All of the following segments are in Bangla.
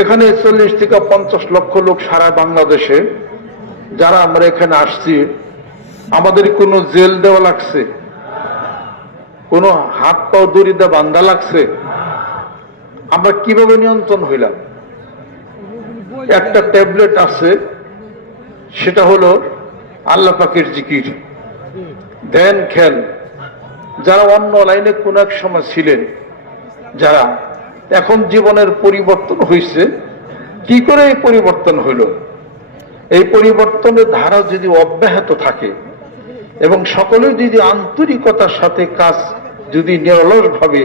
এখানে 40 থেকে 50 লক্ষ লোক সারা বাংলাদেশে যারা আমরা এখানে আসছি, আমাদের কোনো জেল দেওয়া লাগছে, কোনো হাত পাও দড়ি দিয়ে বান্ধা লাগছে? আমরা কিভাবে নিয়ন্ত্রণ হইলাম? একটা ট্যাবলেট আছে, সেটা হলো আল্লাহ পাকের জিকির, ধ্যান খেল। যারা অন্য লাইনে কোন এক সময় ছিলেন, যারা এখন জীবনের পরিবর্তন হয়েছে, কি করে এই পরিবর্তন হইল? এই পরিবর্তনের ধারা যদি অব্যাহত থাকে এবং সকলে যদি আন্তরিকতার সাথে কাজ যদি নিরলস ভাবে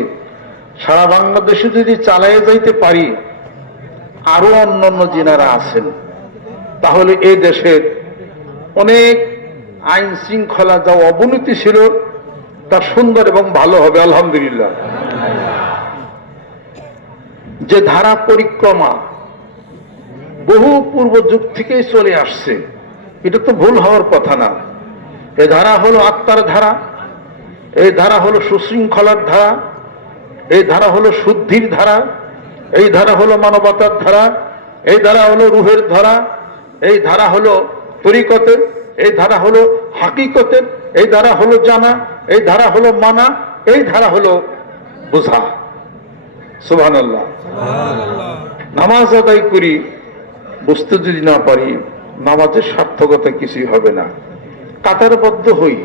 সারা বাংলাদেশে যদি চালাইয়ে যাইতে পারি, আরো অন্যান্য যিনারা আছেন, তাহলে এই দেশের অনেক আইন শৃঙ্খলা যা অবনতি ছিল তা সুন্দর এবং ভালো হবে আলহামদুলিল্লাহ। যে ধারা পরিক্রমা বহু পূর্ব যুগ থেকেই চলে আসছে, এটা তো ভুল হওয়ার কথা না। এই ধারা হলো আত্মার ধারা, এই ধারা হলো সুশৃঙ্খলার ধারা, এই ধারা হলো শুদ্ধির ধারা, এই ধারা হলো মানবতার ধারা, এই ধারা হলো রুহের ধারা, এই ধারা হলো তরিকতের, এই ধারা হলো হাকিকতের, এই ধারা হলো জানা, এই ধারা হলো মানা, এই ধারা হলো বোঝা। সুবহানাল্লাহ। নামাজ আদায় করি, বুঝতে যদি না পারি, নামাজের সার্থকতা কিছুই হবে না। কাতারবদ্ধ হই,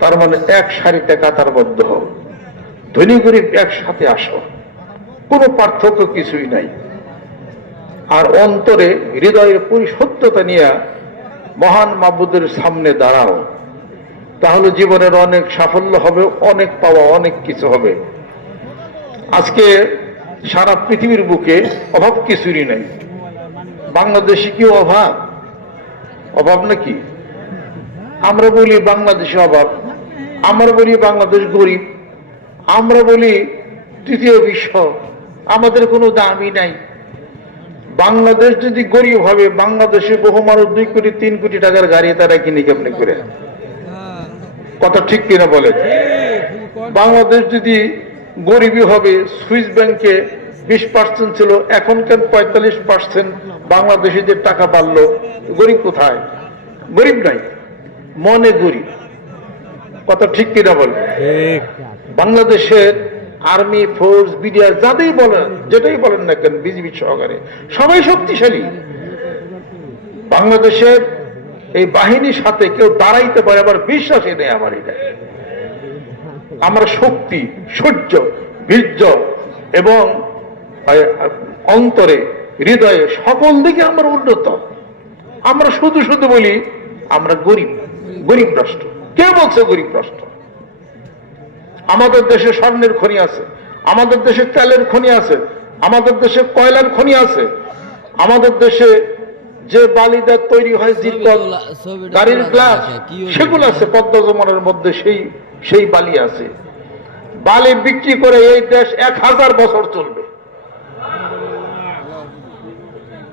তার মানে এক সারিতে কাতারবদ্ধ হও, ধনী গরিব একসাথে আসো, কোনো পার্থক্য কিছুই নাই। আর অন্তরে হৃদয়ের পরিশুদ্ধতা নিয়ে মহান মাবুদের সামনে দাঁড়াও, তাহলে জীবনের অনেক সাফল্য হবে, অনেক পাওয়া, অনেক কিছু হবে। আজকে সারা পৃথিবীর বুকে অভাব কিছুরই নাই। বাংলাদেশে কি অভাব? অভাব নাকি? আমরা বলি বাংলাদেশে অভাব, আমরা বলি বাংলাদেশ গরিব, আমরা বলি তৃতীয় বিশ্ব, আমাদের কোনো দামই নাই। বাংলাদেশ যদি গরিব হবে, বাংলাদেশে বহু মানুষ 2 কোটি 3 কোটি টাকার গাড়ি তারা কিনে কেমনি করে? কথা ঠিক কিনা বলে? বাংলাদেশ যদি গরিবই হবে, সুইস ব্যাংকে 20% ছিল, এখন কেন 45% বাংলাদেশিদের টাকা বাড়লো? গরিব কোথায়? গরিব নাই, মনে গরিব। কথা ঠিক কিনা বলে? বাংলাদেশের আর্মি ফোর্স, বিডিআর, যাদেরই বলেন, যেটাই বলেন না কেন, বিজিবি সহকারে সবাই শক্তিশালী। বাংলাদেশের এই বাহিনীর সাথে কেউ দাঁড়াইতে পারে, আবার বিশ্বাসই নেই আমার। এটা আমরা শক্তি, সূর্য, বীর্য এবং অন্তরে, হৃদয়ে, সকল দিকে আমরা উন্নত। আমরা শুধু শুধু বলি আমরা গরিব, গরিব রাষ্ট্র। কে বলছে গরিব রাষ্ট্র? আমাদের দেশে স্বর্ণের খনি আছে, আমাদের দেশে তেলের খনি আছে, আমাদের দেশে কয়লার খনি আছে, আমাদের দেশে যে বালিদার তৈরি হয়, জিরকন, গাড়ির গ্লাস, সেগুলো আছে পদ্মা যমুনার মধ্যে, সেই বালি আছে। বালি বিক্রি করে এই দেশ 1000 বছর চলবে।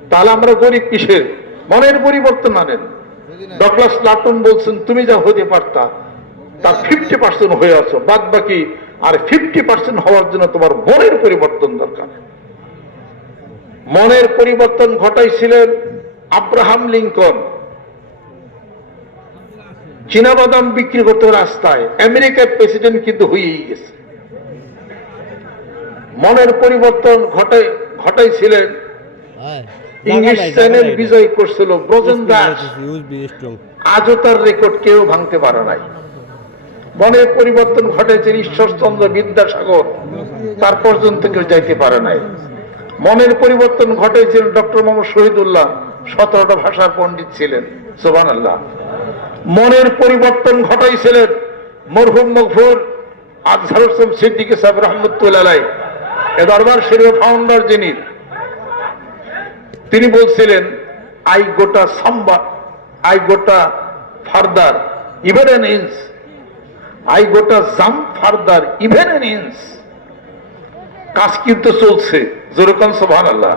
তাহলে আমরা গরিব কিসের? মনের পরিবর্তন আনেন। ডগলাস লাটন বলছেন, তুমি যা হতে পারতা তার 50% হয়ে আছো, বাদ বাকি আর 50% হওয়ার জন্য তোমার মনের পরিবর্তন দরকার। মনের পরিবর্তন ঘটাইছিলেন আব্রাহাম লিঙ্কন। চীনাবাদাম বিক্রি করতে রাস্তায়, আমেরিকার প্রেসিডেন্ট কিন্তু হয়েই গেছে। মনের পরিবর্তন ঘটাইছিলেন ইংলিশ চ্যানেল বিজয় করছিল ব্রজেন দাস, আজও তার রেকর্ড কেউ ভাঙতে পারে নাই। মনের পরিবর্তন ঘটেছে ঈশ্বরচন্দ্র বিদ্যাসাগর, তার পর্যন্ত কেউ যাইতে পারে নাই। মনের পরিবর্তন ঘটেছিলেন ডক্টর মোহাম্মদ শহীদুল্লাহ, 17টা ভাষার পণ্ডিত ছিলেন। সুবহানাল্লাহ। মনের পরিবর্তন ঘটাইছিলেন মরহুম মগফুর আজহার হোসেন সিদ্দিকী সাহেব রহমতুল্লাহ আলাইহি, এ দরবার শরীফের ফাউন্ডার যিনি, তিনি বলছিলেন, I gotta further even an inch, I gotta jump further even an inch. কাজ কিন্তু চলছে, যেরকম সুবহানাল্লাহ।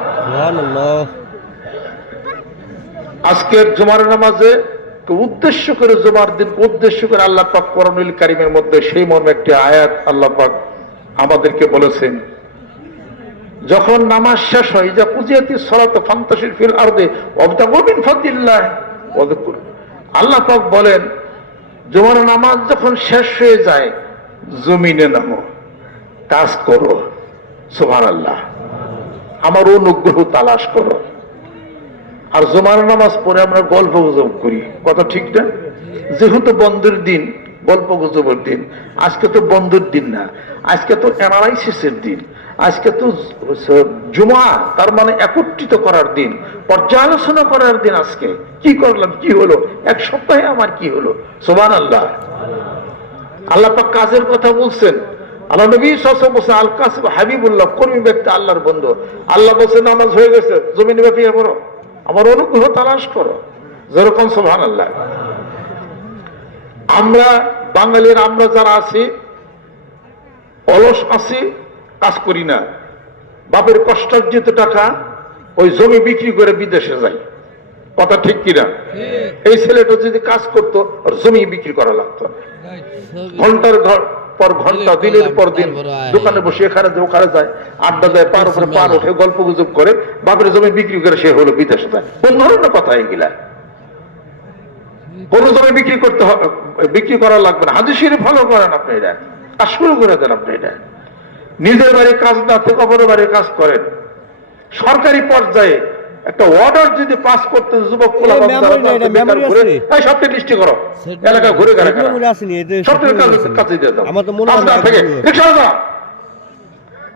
আজকের জুমার নামাজে উদ্দেশ্য করে, জুমার দিন উদ্দেশ্য করে আল্লাহ পাক কোরআনুল কারীমের মধ্যে সেই মর্মে একটি আয়াত আল্লাহ পাক আমাদেরকে বলেছেন যখন নামাজ শেষ হয়, যা কুজিয়াতি সলাত ফান্তাশির ফিল আরদে ওয়াবতাগু মিন ফাদলিল্লাহ ওয়াযকুর, আল্লাহ পাক বলেন জুমার নামাজ যখন শেষ হয়ে যায় জমিনে নামো, কাজ করো, সুবহানাল্লাহ, আমার অনুগ্রহ তালাশ করো। আর জুমার নামাজ পড়ে আমরা গল্প গুজব করি, কথা ঠিক না? যেহেতু বন্ধের দিন, গল্প গুজবের দিন। আজকে তো বন্ধের দিন না, আজকে তো অ্যানালাইসিসের দিন, আজকে তো জুমা, তার মানে একত্রিত করার দিন, পর্যালোচনা করার দিন। আজকে কি করলাম, কি হলো, এক সপ্তাহে আমার কি হলো, সুবহানাল্লাহ। আল্লাহ পাক কাজের কথা বলছেন, আল্লাহ নবী সাল্লাল্লাহু আলাইহি ওয়াসাল্লাম বলছেন আল কাসব হাবিবুল্লাহ, কর্মী ব্যক্তি আল্লাহর বন্ধু। আল্লাহ বলছেন নামাজ হয়ে গেছে, জমিনে ব্যাপিয়ে পড়ো, আমার অনুগ্রহ তালাশ করো, যেরকম সুবহানাল্লাহ। আমরা বাঙালির, আমরা যারা আছি অলস আছি, কাজ করি না, বাপের কষ্টার্জিত টাকা ওই জমি বিক্রি করে বিদেশে যাই, কথা ঠিক কিনা? এই ছেলেটা যদি কাজ করতো আর জমি বিক্রি করা লাগতো, ঘন্টার পর ঘন্টা, দিনের পর দিন দোকানে বসে এখানে ওখানে যায়, আড্ডা দেয়, পার উপরে পার ওঠে, গল্প গুজব করে, বাপের জমি বিক্রি করে সে হলো বিদেশে যায়। কোন ধরনের কথা এগুলা? কোন জমি বিক্রি করতে হবে, বিক্রি করা লাগবে না। হাদিস শরীফ ফলো করেন আপনি, এটা কাজ শুরু করে দেন আপনি। এটা নিজের বাড়ির কাজ না থেকে অপরের বাড়ির কাজ করেন। সরকারি পর্যায়ে একটা অর্ডার যদি পাস করতে যুবক সবটা দৃষ্টি করো, এলাকা ঘুরে গেলে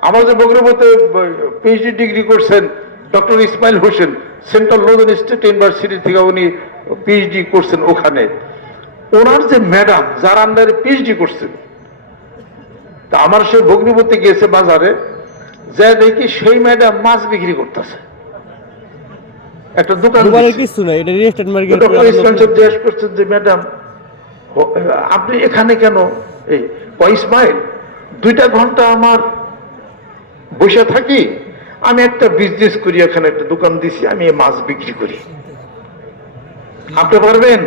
আমার যে বগুড়াতে পিএইচডি ডিগ্রি করছেন doctor Ismail Hossain, central Northern state university থেকে উনি পিএইচডি করছেন। ওখানে ওনার যে ম্যাডাম যার আন্ডারে পিএইচডি করছেন, তা আমার সে ভগ্নিপতি গেছে বাজারে, যা দেখি সেই ম্যাডাম মাছ বিক্রি করতেছে একটা দোকান। জিজ্ঞেস করছেন যে ম্যাডাম আপনি এখানে কেন? এই ইসমাইল, 2টা ঘন্টা আমার বসে থাকি, আমি একটা বিজনেস করি, এখানে একটা দোকান দিছি, আমি মাছ বিক্রি করি। আপনি পারবেন?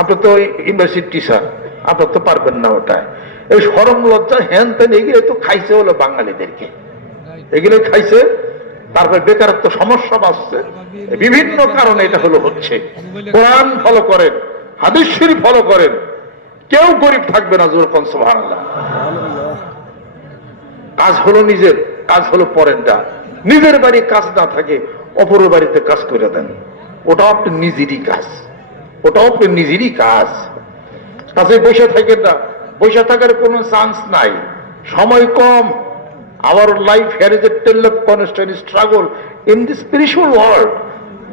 আপনি তো ইউনিভার্সিটি টিচার, আপনার তো পারবেন না ওটা। এই শরম লজ্জা হ্যান তেন এগুলো তো খাইছে হলো বাঙালিদেরকে, এগুলো খাইছে। তারপরে বেকারত্ব সমস্যা বাড়ছে, বিভিন্ন কারণে এটা হলো হচ্ছে। কোরআন ফলো করেন, হাদিস শরীফ ফলো করেন, কেউ গরিব থাকবে না। যেরকম সুবহানাল্লাহ। কাজ হলো নিজের, কাজ হলো পরেরটা। নিজের বাড়ি কাজ না থাকে অপরের বাড়িতে কাজ করে দেন, ওটাও আপনি নিজেরই কাজ, ওটাও আপনি নিজেরই কাজ। কাজে বসে থাকেন না, বসে থাকার কোনো চান্স নাই, সময় কম। Our life here is a tale of constant struggle in the spiritual world.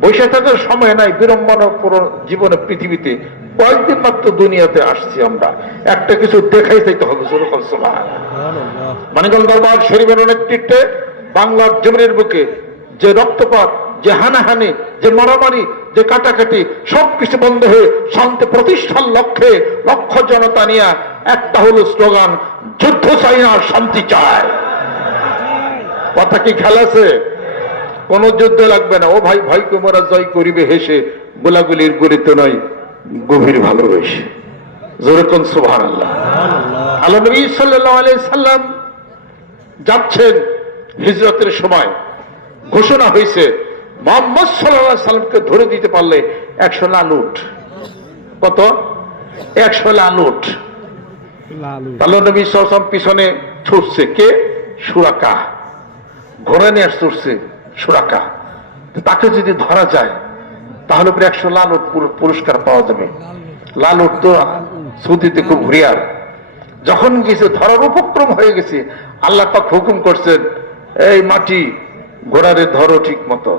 বসে থাকার সময় নাই, বিড়ম্বনা পুরো জীবনে পৃথিবীতে কয়েকদিন মাত্র দুনিয়াতে আসছি আমরা, একটা কিছু দেখাই চাইতে হবে। মানিকগঞ্জ দরবার শরীফের নেতৃত্বে বাংলার জমিনের বুকে যে রক্তপাত, যে হানাহানি, যে মারামারি, যে কাটাকাটি, সবকিছু বন্ধ হয়ে শান্তি প্রতিষ্ঠার লক্ষ্যে লক্ষ জনতা নিয়ে একটা হলো স্লোগান, যুদ্ধ চাই না, শান্তি চায়। কথা কি খেলা আছে? কোন যুদ্ধ লাগবে না। ও ভাই, ভাইকে মোরা জয় করিবে হেসে, গোলাগুলির গলিতে নয় গভীর ভালোবেসে। যেরকম সুবহানাল্লাহ। আল্লাহ নবী সাল্লাল্লাহু আলাইহি সাল্লাম যাচ্ছেন হিজরতের সময়, ঘোষণা হয়েছে মুহাম্মদ সাল্লাল্লাহু আলাইহি সাল্লামকে ধরে দিতে পারলে 100 লাল উট। কত? 100 লাল উট। আল্লাহ নবী সাল্লাল্লাহু আলাইহি সাল্লাম পিছনে ছুটছে কে? সুরাকা, ঘোড়া নিয়ে ছুটছে সুরাকা। তাকে যদি ধরা যায় তাহলে 100 লাল উট পুরস্কার পাওয়া যাবে। লাল উট তো সৌদিতে খুব রিয়ার। যখন গেছে ধরার উপক্রম হয়ে গেছে, আল্লাহ পাক হুকুম করছেন, এই মাটি ঘোড়ারে ধরো ঠিক মতো।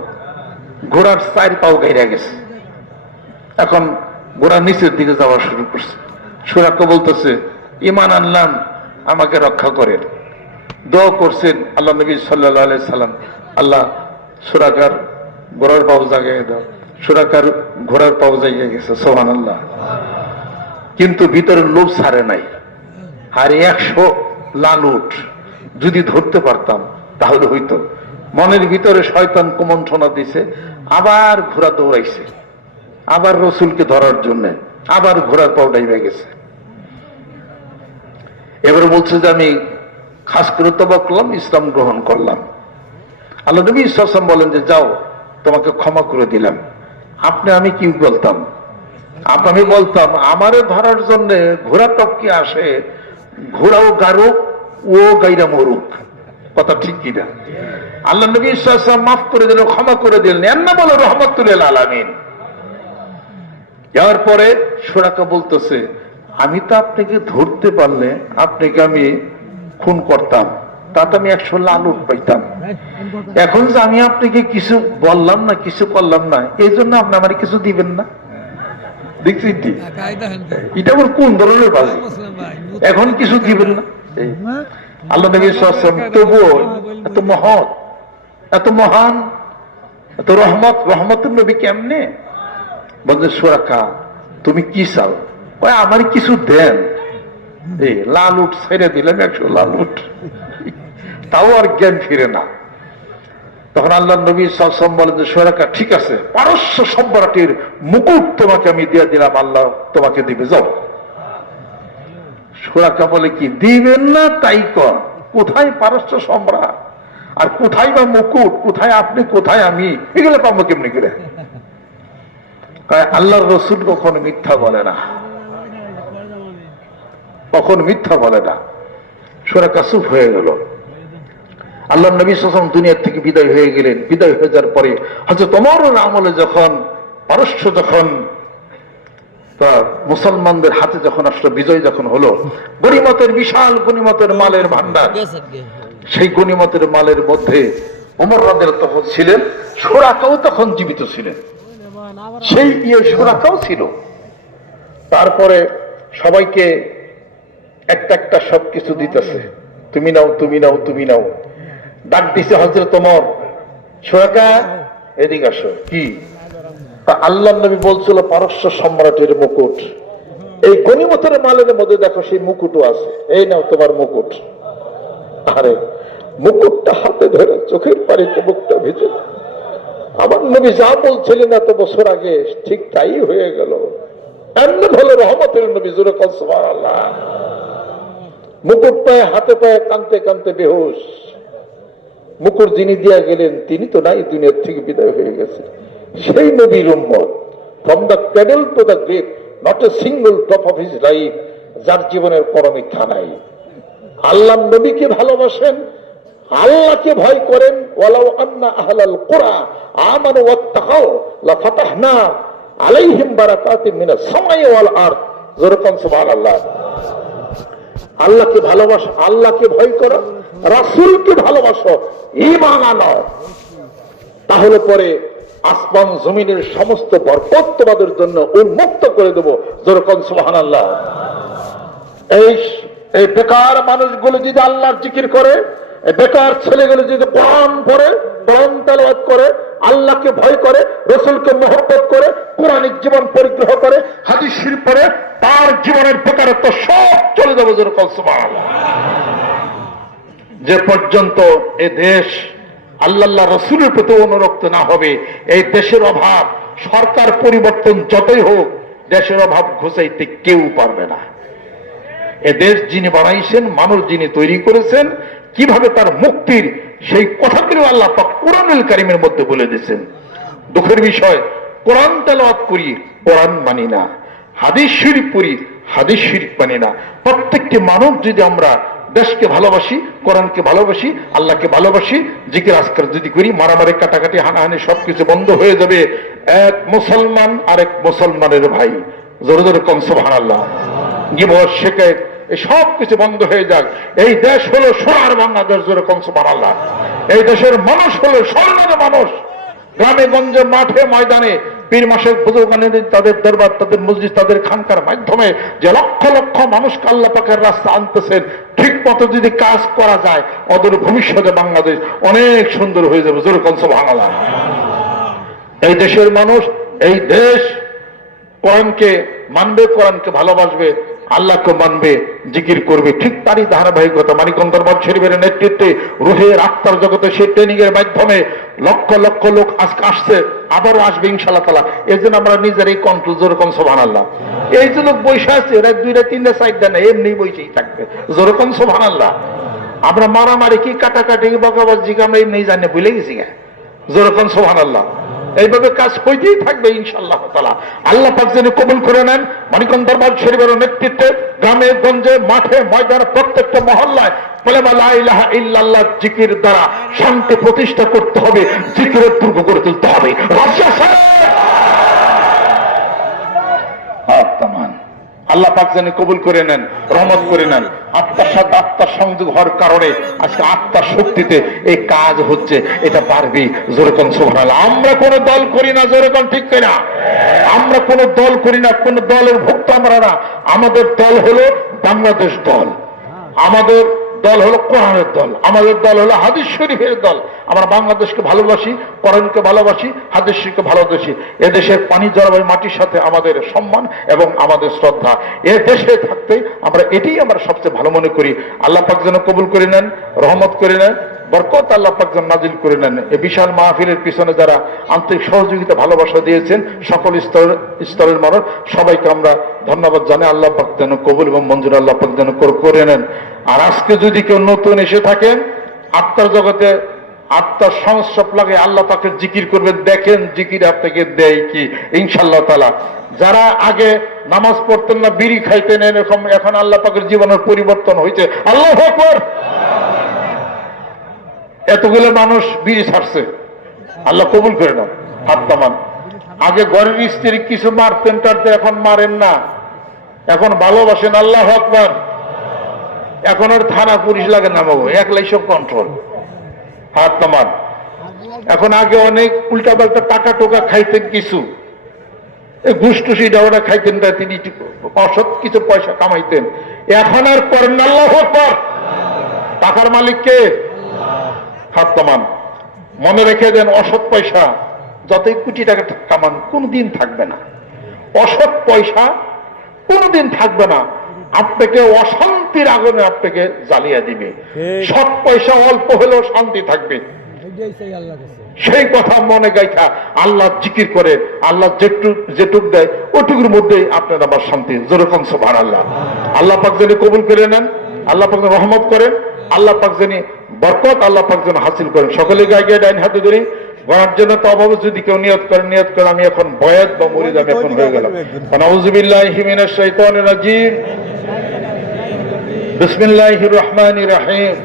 ঘোড়ার 4 পাও গাইরা গেছে, এখন ঘোড়া নিচের দিকে যাওয়া শুরু করছে। সুরাকা বলতেছে, ঈমান আনলাম, আমাকে রক্ষা করেন। দোয়া করছেন আল্লাহ নবী সাল্লাল্লাহু আলাইহি সাল্লাম, আল্লাহ সুরাকার ঘোড়ার পাও জাগিয়ে দাও। সুরাকার ঘোড়ার পাও জাগিয়ে গেছে, সুবহানাল্লাহ। কিন্তু ভিতরে লোভ ছাড়ে নাই। আর 100 লাল উট যদি ধরতে পারতাম তাহলে হইতো। মনের ভিতরে শয়তান কুমন্ত্রণা দিছে, আবার ঘোড়া দৌড়াইছে, আবার রসুলকে ধরার জন্য, আবার ঘোড়ার পাও ডাইবে গেছে। এবারে বলছে যে আমি খাস করে তওবা করলাম, ইসলাম গ্রহণ করলাম। আল্লাহ নবী সাল্লাল্লাহু আলাইহি ওয়াসাল্লাম বলেন যে যাও, তোমাকে ক্ষমা করে দিলাম। আমি কি বলতাম? আমি বলতাম আমারে ধরার জন্য ঘোড়া টপকে আসে, ঘোড়াও গারুক ও গাইরা মরুক। কথা ঠিক কিনা? আল্লাহ নবী সাল্লাল্লাহু আলাইহি ওয়াসাল্লাম মাফ করে দিল, ক্ষমা করে দিলেন। এর নাম হলো রহমাতুল লিল আলামিন। যাওয়ার পরে সুরাকা বলতেছে, আমি তো আপনাকে ধরতে পারলে আপনাকে আমি খুন করতাম, তাতে আমি 100 লালুট পাইতাম। এখন যে আমি আপনাকে কিছু বললাম না, কিছু করলাম না, এই জন্য আপনি আমার কিছু দিবেন না? দেখছি এটা আবার কোন ধরনের বাজি? এখন কিছু দিবেন না? আল্লাহ নবী সাল্লাল্লাহু আলাইহি ওয়াসাল্লাম তবুও এত মহৎ, এত মহান, এত রহমতের নবী কেমনে? বলছে সুরাকা তুমি কি চাও? আমার কিছু দেন। লালুট ছেড়ে দিলাম, 100 লালুট, তাও আর জ্ঞান ফিরে না। তখন আল্লাহ নবী সাল্লাল্লাহু আলাইহি ওয়াসাল্লাম বলেন যে সুরাকা ঠিক আছে, পারস্য সম্রাটের মুকুট তোমাকে আমি দিয়ে দিলাম, আল্লাহ তোমাকে দিবে, যাও। সুরাকা বলে কি দিবেন না তাই কর, কোথায় পারস্য সম্রাট আর কোথায় বা মুকুট, কোথায় আপনি কোথায় আমি, এগুলো পাবো কেমনি করে? আল্লাহর রসুল কখনো মিথ্যা বলে না, কখনো মিথ্যা বলে না। সুরাকা চুপ হয়ে গেল। আল্লাহ নবী সাল্লাল্লাহু আলাইহি ওয়াসাল্লাম দুনিয়া থেকে বিদায় হয়ে গেলেন। বিদায় হয়ে যাওয়ার পরে হযরত ওমরের আমলে যখন পারস্য যখন মুসলমানদের হাতে যখন আসলো, বিজয় যখন হলো, গনিমতের বিশাল গনিমতের মালের ভান্ডার, সেই গনিমতের মালের মধ্যে ওমর রাদিয়াল্লাহু আনহু ছিলেন, সুরাকাও তখন জীবিত ছিলেন, সেই সুরাকাও ছিল। তারপরে সবাইকে একটা একটা সবকিছু দিতেছে, তুমি নাও, তুমি নাও, তুমি নাও। ডাক দিছে হযরত ওমর, সুরাকা এদিকে আসো। কি? আল্লাহ নবী বলছিল পারস্য সম্রাটের মুকুট, এই গনিমতের মালের মধ্যে দেখো সেই মুকুটও আছে, এই নাও তোমার মুকুট। আরে মুকুটটা হাতে ধরে চোখের পানিতে মুখটা ভিজে, আমার নবী যা বলছিলেন এত বছর আগে ঠিক তাই হয়ে গেল। এমন হলো রহমতের নবী, জোরে কল সুবহানাল্লাহ। মুকুট পায়ে হাতে পায়ে কাঁদতে কাঁদতে বেহুশ। মুকুট যিনি দিয়া গেলেন তিনি তো নাই, দুনিয়ার থেকে বিদায় হয়ে গেছে। সেই নবীর উম্মত, from the cradle to the grave, not a single drop of his life, যার জীবনের কোনো মিথ্যা নাই। আল্লাহ নবীকে ভালোবাসেন, আল্লাহকে ভয় করেন। ওয়ালাউ আন্না আহলাল কুরা আমানু ওয়াত্তাকাউ লাফাতাহনা আলাইহিম বারাকাতিন মিনাস সামাই ওয়াল আরদ। জোরে কোন সুবহানাল্লাহ। আল্লাহকে ভালোবাসো, আল্লাহকে ভয় করো, রাসূলকে ভালোবাসো, ঈমান আনো, তাহলে পরে আসমান জমিনের সমস্ত বরকত তোমাদের জন্য উন্মুক্ত করে দেব। জোরে কোন সুবহানাল্লাহ। এই বেকার মানুষগুলো যদি আল্লাহর জিকির করে, বেকার ছেলেগুলো যদি কোরআন পড়ে, কোরআন তেলাওয়াত করে, আল্লাহকে ভয় করে, রাসূলকে মহব্বত করে, কোরআনিক জীবন পরিগ্রহ করে, হাদিস শরীফ পড়ে, তার জীবনের বেকারত্ব সব চলে যাবে। জোরে কোন সুবহানাল্লাহ। যে পর্যন্ত এ দেশ আল্লাহ রাসূলের প্রতি অনুরক্ত না হবে, এই দেশের অভাব, সরকার পরিবর্তন যতই হোক, দেশের অভাব ঘুচাইতে কেউ পারবে না। এ দেশ যিনি বানাইছেন, মানুষ যিনি তৈরি করেছেন, কিভাবে তার মুক্তির সেই কথাগুলো আল্লাহ পাক কোরআনুল কারীমের মধ্যে বলে দিয়েছেন। দুঃখের বিষয়, কোরআন তেলাওয়াত করি, কোরআন মানি না, হাদিস শরীফ পড়ি, হাদিস শরীফ মানি না। প্রত্যেকটি মানব যদি আমরা দেশকে ভালোবাসি, কোরআনকে ভালোবাসি, আল্লাহকে ভালোবাসি, জিকির আজকার যদি করি, মারামারি কাটাকাটি হানাহানি সবকিছু বন্ধ হয়ে যাবে। এক মুসলমান আরেক মুসলমানের ভাই। জোরে জোরে কোন সুবহানাল্লাহ। গীবত, শিকায়েত, এই সব কিছু বন্ধ হয়ে যাক। এই দেশ হলো সোনার বাংলাদেশ। জোরে কোন সুবহানাল্লাহ। এই দেশের মানুষ হলো স্বর্ণের মানুষ। গ্রামে গঞ্জে, মাঠে ময়দানে পীর মাসের বুজুর্গানের তাদের দরবার, তাদের মসজিদ, তাদের খানকার মাধ্যমে যে লক্ষ লক্ষ মানুষকে আল্লাহ পাকের রাস্তা আনতেছেন, ঠিক মতো যদি কাজ করা যায়, অদূর ভবিষ্যতে বাংলাদেশ অনেক সুন্দর হয়ে যাবে। জোরে কোন সুবহানাল্লাহ। এই দেশের মানুষ, এই দেশ কোরআনকে মানবে, কোরআনকে ভালোবাসবে, আল্লাহকে মানবে, জিকির করবে। ঠিক তারই ধারাবাহিকতা মানিকগঞ্জ দরবার শরীফের নেতৃত্বে রুহের আত্মার জগতে সেই ট্রেনিং এর মাধ্যমে লক্ষ লক্ষ লোক আজকে আসছে, আবারও আসবে ইনশাআল্লাহ তাআলা। এই জন্য আমরা নিজেরাই কন্ট্রোল। যেরকম সুবহানাল্লাহ। এই যে লোক বসে আছে, এরা 2টা 3টা 4টা না, এমনি বসেই থাকবে। যেরকম সুবহানাল্লাহ। আমরা মারামারি কি কাটাকাটি কি বকাবাজি কি আমরা এমনি জানি ভুলে গেছি গা যেরকম সুবহানাল্লাহ। এইভাবে কাজ হইতেই থাকবে ইনশাআল্লাহ তাআলা। আল্লাহ পাক যেন কবুল করে নেন। মানিকগঞ্জ দরবার শরীফের নেতৃত্বে গ্রামে গঞ্জে মাঠে ময়দানে প্রত্যেকটা মহল্লায় কালেমা লা ইলাহা ইল্লাল্লাহ জিকির দ্বারা শান্তি প্রতিষ্ঠা করতে হবে, জিকিরের দুর্গ করে তুলতে হবে। আল্লাহ পাক যেন কবুল করে নেন, রহমত করে নেন। আত্মার সাথে আত্মার সংযোগ হওয়ার কারণে আজকে আত্মার শক্তিতে এই কাজ হচ্ছে, এটা পারবি যেরকম সুবহানাল্লাহ। আমরা কোনো দল করি না, যেরকম ঠিক কিনা? আমরা কোনো দল করি না, কোন দলের ভক্ত আমরা না। আমাদের দল হলো বাংলাদেশ দল, আমাদের দল হলো কোরআনের দল, আমাদের দল হলো হাদিস শরীফের দল। আমরা বাংলাদেশকে ভালোবাসি, কোরআনকে ভালোবাসি, হাদিস শরীফকে ভালোবাসি। এদেশের পানি জলবায়ু মাটির সাথে আমাদের সম্মান এবং আমাদের শ্রদ্ধা। এ দেশে থাকতে আমরা এটাই আমরা সবচেয়ে ভালো মনে করি। আল্লাহ পাক যেন কবুল করে নেন, রহমত করে নেন, বরকত আল্লাহ পাক যেন নাজিল করে নেন। এই বিশাল মাহফিলের পিছনে যারা আন্তরিক সহযোগিতা ভালোবাসা দিয়েছেন সকল স্তরের মানুষ, সবাইকে আমরা ধন্যবাদ জানাই। আল্লাহ পাক যেন কবুল এবং মঞ্জুর আল্লাহ পাক যেন করে নেন। আর আজকে যদি কেউ নতুন এসে থাকেন, আত্মার জগতে আত্মার সংস্রব লাগে, আল্লাহ পাকের জিকির করবেন, দেখেন জিকির আপনাকে দেয় কি ইনশাআল্লাহ তাআলা। যারা আগে নামাজ পড়তেন না, বিড়ি খাইতেন, এরকম এখন আল্লাহ পাকের জীবনের পরিবর্তন হয়েছে। আল্লাহু আকবার। এতগুলো মানুষ বিড়ি ছাড়ছে, আল্লাহ কবুল করে নাও। হাত নামান। আগে ঘরের স্ত্রী কিছু মারতেন টারতেন, এখন মারেন না, এখন ভালোবাসেন। আল্লাহু আকবার। এখন আর থানা পুলিশ লাগে না বাবু, একলাই সব কন্ট্রোল। হাত নামান। এখন আগে অনেক উল্টা পাল্টা টাকা টোকা খাইতেন, কিছু ঘুষ টুসি ডাওয়া খাইতেন, তিনি অসৎ কিছু পয়সা কামাইতেন, এখন আর করেন। আল্লাহু আকবার। টাকার মালিক কে? হাত নামান। মনে রেখে দেন, অসৎ পয়সা যতই কোটি টাকা কামান কোনদিন থাকবে না। অসৎ পয়সা কোনদিন থাকবে না, আপনাকে অশান্তির আগুনে আপনাকে জ্বালিয়ে দিবে। সৎ পয়সা অল্প হলেও শান্তি থাকবে। সেই কথা মনে গাইথা আল্লাহ জিকির করে, আল্লাহ যেটুক দেয় ওটুকুর মধ্যেই আপনার আবার শান্তি। যেরকম সুবহানাল্লাহ। আল্লাহ পাক যেন কবুল করে নেন, আল্লাহ পাক রহমত করেন, আল্লাহ পাক যেন বরকত আল্লাহ পাক যেন হাসিল করেন। সকলে গায়ে ডাইন হাতে ধরি গড়ার জন্য তো অভাবে যদি কেউ নিয়ত করে আমি এখন বয়াত বা মুরিদ আমি এখন হয়ে গেলাম। নাউযু বিল্লাহি মিনাশ শাইতানির রাজিম। बिस्मिल्लाहिर रहमानिर रहीम।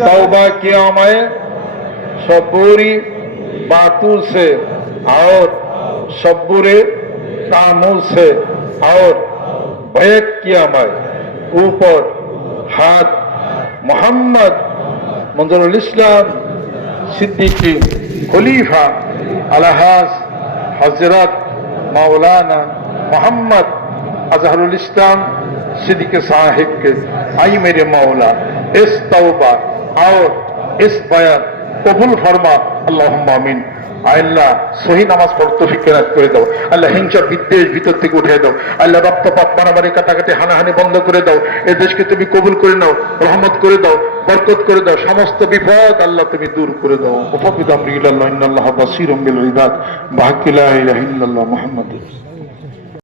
तौबा किया मैं सब बुरी बातों से और सब बुरे कामों से, और बैत किया मैं ऊपर हाथ मोहम्मद मंजरुल इस्लाम सिद्दीकी खलीफा अलहाज हजरत मौलाना मोहम्मद अजहरुल इस्लाम सिद्दीक साहिब के, आई मेरे मौला इस तौबा और इस बयान कबूल फरमा। अल्लाहुम्मा आमीन। আল্লাহ সহি নামাজ পড়তে ফিকিরাত করে দাও। আল্লাহ হিংসা বিদ্বেষ ভিতর থেকে উঠে দাও। আল্লাহ রক্তপাত মারামারি কাটাকাটি হানাহানি বন্ধ করে দাও। এই দেশকে তুমি কবুল করে নাও, রহমত করে দাও, বরকত করে দাও। সমস্ত বিপদ আল্লাহ তুমি দূর করে দাও। ওয়াফিদ আমরি ইলাল্লাহ ইন্নাল্লাহ বাসীরুম বিল ইবাদ। বাহাক্কি লা ইলাহা ইল্লাল্লাহ মুহাম্মাদুর